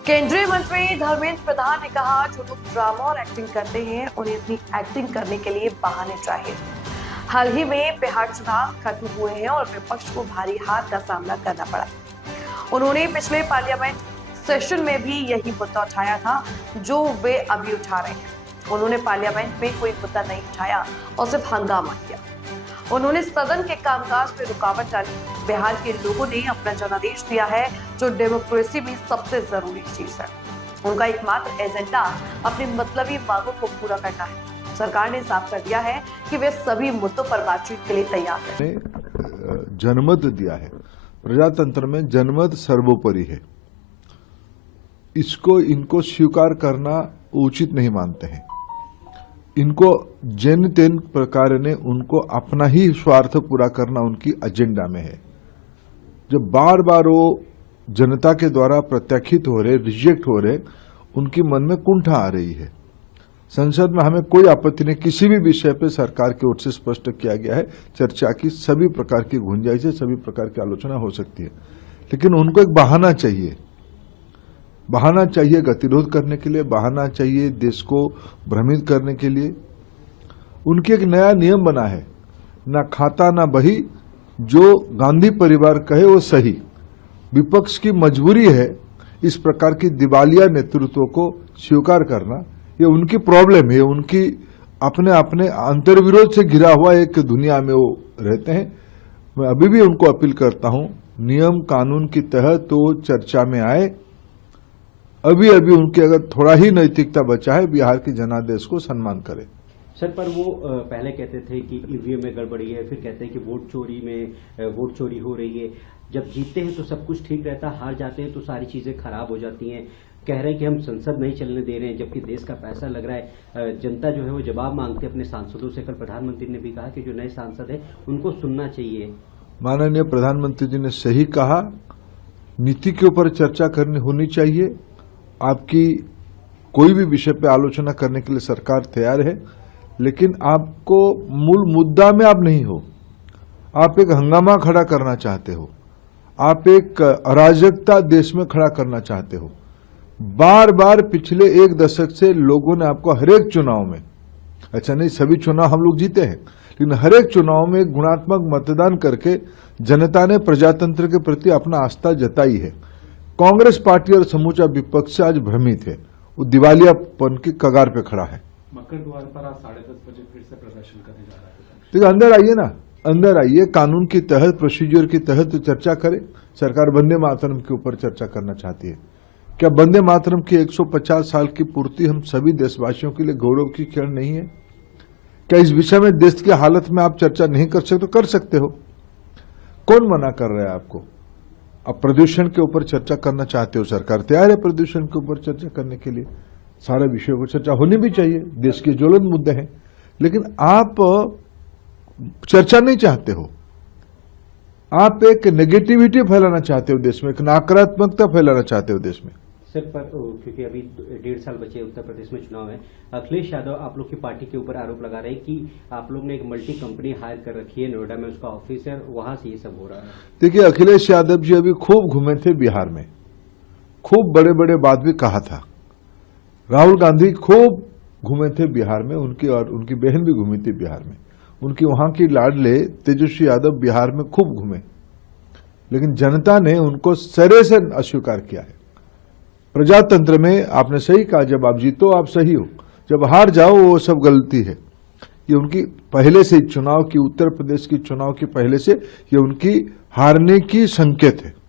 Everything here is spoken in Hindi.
केंद्रीय मंत्री धर्मेंद्र प्रधान ने कहा, जो लोग ड्रामा और एक्टिंग करते हैं उन्हें अपनी एक्टिंग करने के लिए बहाने चाहिए। हाल ही में बिहार चुनाव खत्म हुए हैं और विपक्ष को भारी हार का सामना करना पड़ा। उन्होंने पिछले पार्लियामेंट सेशन में भी यही मुद्दा उठाया था जो वे अभी उठा रहे हैं। उन्होंने पार्लियामेंट में कोई मुद्दा नहीं उठाया और सिर्फ हंगामा किया। उन्होंने सदन के कामकाज में रुकावट डाली। बिहार के लोगों ने अपना जनादेश दिया है, जो डेमोक्रेसी में सबसे जरूरी चीज है। उनका एकमात्र एजेंडा अपनी मतलबी मांगों को पूरा करना है। सरकार ने साफ कर दिया है कि वे सभी मुद्दों पर बातचीत के लिए तैयार है। जनमत दिया है, प्रजातंत्र में जनमत सर्वोपरि है। इनको स्वीकार करना उचित नहीं मानते हैं। इनको जैन तेन प्रकार ने उनको अपना ही स्वार्थ पूरा करना उनकी एजेंडा में है। जब बार बार वो जनता के द्वारा प्रत्याख्यित हो रहे, रिजेक्ट हो रहे, उनकी मन में कुंठा आ रही है। संसद में हमें कोई आपत्ति नहीं, किसी भी विषय पे सरकार की ओर से स्पष्ट किया गया है, चर्चा की सभी प्रकार की गुंजाइश है, सभी प्रकार की आलोचना हो सकती है, लेकिन उनको एक बहाना चाहिए। बहाना चाहिए गतिरोध करने के लिए, बहाना चाहिए देश को भ्रमित करने के लिए। उनके एक नया नियम बना है, ना खाता ना बही, जो गांधी परिवार कहे वो सही। विपक्ष की मजबूरी है इस प्रकार की दिवालिया नेतृत्व को स्वीकार करना। ये उनकी प्रॉब्लम है, उनकी अपने अपने अंतर्विरोध से घिरा हुआ एक दुनिया में वो रहते हैं। मैं अभी भी उनको अपील करता हूं, नियम कानून के तहत वो चर्चा में आए। अभी अभी उनके अगर थोड़ा ही नैतिकता बचा है, बिहार के जनादेश को सम्मान करे। सर, पर वो पहले कहते थे कि ईवीएम में गड़बड़ी है, फिर कहते हैं कि वोट चोरी हो रही है। जब जीतते हैं तो सब कुछ ठीक रहता है, हार जाते हैं तो सारी चीजें खराब हो जाती हैं। कह रहे हैं कि हम संसद नहीं चलने दे रहे हैं, जबकि देश का पैसा लग रहा है। जनता जो है वो जवाब मांगते अपने सांसदों से। कल प्रधानमंत्री ने भी कहा कि जो नए सांसद है उनको सुनना चाहिए। माननीय प्रधानमंत्री जी ने सही कहा, नीति के ऊपर चर्चा करनी होनी चाहिए। आपकी कोई भी विषय पे आलोचना करने के लिए सरकार तैयार है, लेकिन आपको मूल मुद्दा में आप नहीं हो। आप एक हंगामा खड़ा करना चाहते हो, आप एक अराजकता देश में खड़ा करना चाहते हो। बार बार पिछले एक दशक से लोगों ने आपको हरेक चुनाव में, अच्छा नहीं सभी चुनाव हम लोग जीते हैं, लेकिन हरेक चुनाव में गुणात्मक मतदान करके जनता ने प्रजातंत्र के प्रति अपना आस्था जताई है। कांग्रेस पार्टी और समूचा विपक्ष आज भ्रमित है, वो दिवालियापन की कगार पे खड़ा है। मकर द्वार पर आज 10:30 बजे फिर से प्रदर्शन करने जा रहा है। तो अंदर आइए ना, अंदर आइए, कानून के तहत, प्रोसीजर के तहत चर्चा करें। सरकार वंदे मातरम के ऊपर चर्चा करना चाहती है। क्या वंदे मातरम की 150 साल की पूर्ति हम सभी देशवासियों के लिए गौरव की क्षण नहीं है? क्या इस विषय में देश की हालत में आप चर्चा नहीं कर सकते? तो कर सकते हो, कौन मना कर रहा है आपको? अब प्रदूषण के ऊपर चर्चा करना चाहते हो, सरकार तैयार है प्रदूषण के ऊपर चर्चा करने के लिए। सारे विषयों पर चर्चा होनी भी चाहिए, देश के ज्वलंत मुद्दे हैं, लेकिन आप चर्चा नहीं चाहते हो। आप एक नेगेटिविटी फैलाना चाहते हो देश में, एक नकारात्मकता फैलाना चाहते हो देश में। सर, पर क्योंकि अभी 1.5 साल बचे उत्तर प्रदेश में चुनाव है, अखिलेश यादव आप लोग की पार्टी के ऊपर आरोप लगा रहे हैं कि आप लोग ने एक मल्टी कंपनी हायर कर रखी है, नोएडा में उसका ऑफिस है, वहां से ये सब हो रहा है। देखिए, अखिलेश यादव जी अभी खूब घूमे थे बिहार में, खूब बड़े बड़े बात भी कहा था। राहुल गांधी खूब घूमे थे बिहार में, उनकी और उनकी बहन भी घूमी थी बिहार में। उनकी वहां की लाडले तेजस्वी यादव बिहार में खूब घूमे, लेकिन जनता ने उनको सिरे से अस्वीकार किया है। प्रजातंत्र में आपने सही कहा, जब आप जीतो आप सही हो, जब हार जाओ वो सब गलती है। ये उनकी पहले से चुनाव की, उत्तर प्रदेश की चुनाव की पहले से ये उनकी हारने की संकेत है।